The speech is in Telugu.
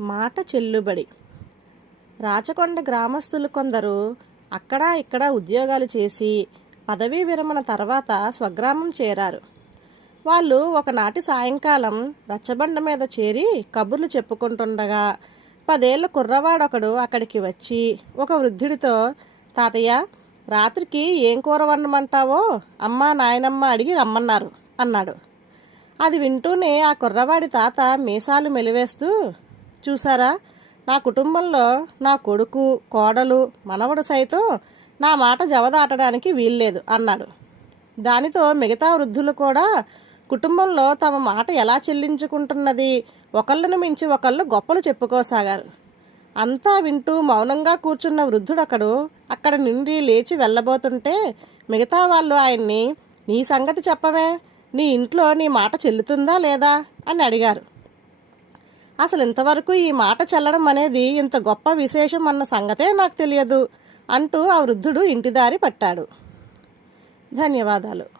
మాట చెల్లుబడి. రాచకొండ గ్రామస్తులు కొందరు అక్కడ ఇక్కడ ఉద్యోగాలు చేసి పదవీ విరమణ తర్వాత స్వగ్రామం చేరారు. వాళ్ళు ఒకనాటి సాయంకాలం రచ్చబండ మీద చేరి కబుర్లు చెప్పుకుంటుండగా పదేళ్ళ కుర్రవాడొకడు అక్కడికి వచ్చి ఒక వృద్ధుడితో తాతయ్య రాత్రికి ఏం కూర వండమంటావో అమ్మా నాయనమ్మ అడిగి రమ్మన్నారు అన్నాడు. అది వింటూనే ఆ కుర్రవాడి తాత మీసాలు మెలివేస్తూ చూసారా? నా కుటుంబంలో నా కొడుకు కోడలు మనవడు సైతం నా మాట జవదాటడానికి వీల్లేదు అన్నాడు. దానితో మిగతా వృద్ధులు కూడా కుటుంబంలో తమ మాట ఎలా చెల్లించుకుంటున్నది? ఒకళ్ళను మించి ఒకళ్ళు గొప్పలు చెప్పుకోసాగారు. అంతా వింటూ మౌనంగా కూర్చున్న వృద్ధుడక్కడు అక్కడ నుండి లేచి వెళ్ళబోతుంటే మిగతా వాళ్ళు ఆయన్ని నీ సంగతి చెప్పవే? నీ ఇంట్లో నీ మాట చెల్లుతుందా లేదా? అని అడిగారు. అసలు ఇంతవరకు ఈ మాట చల్లడం అనేది ఇంత గొప్ప విశేషం అన్న సంగతే నాకు తెలియదు అంటూ ఆ వృద్ధుడు ఇంటిదారి పట్టాడు. ధన్యవాదాలు.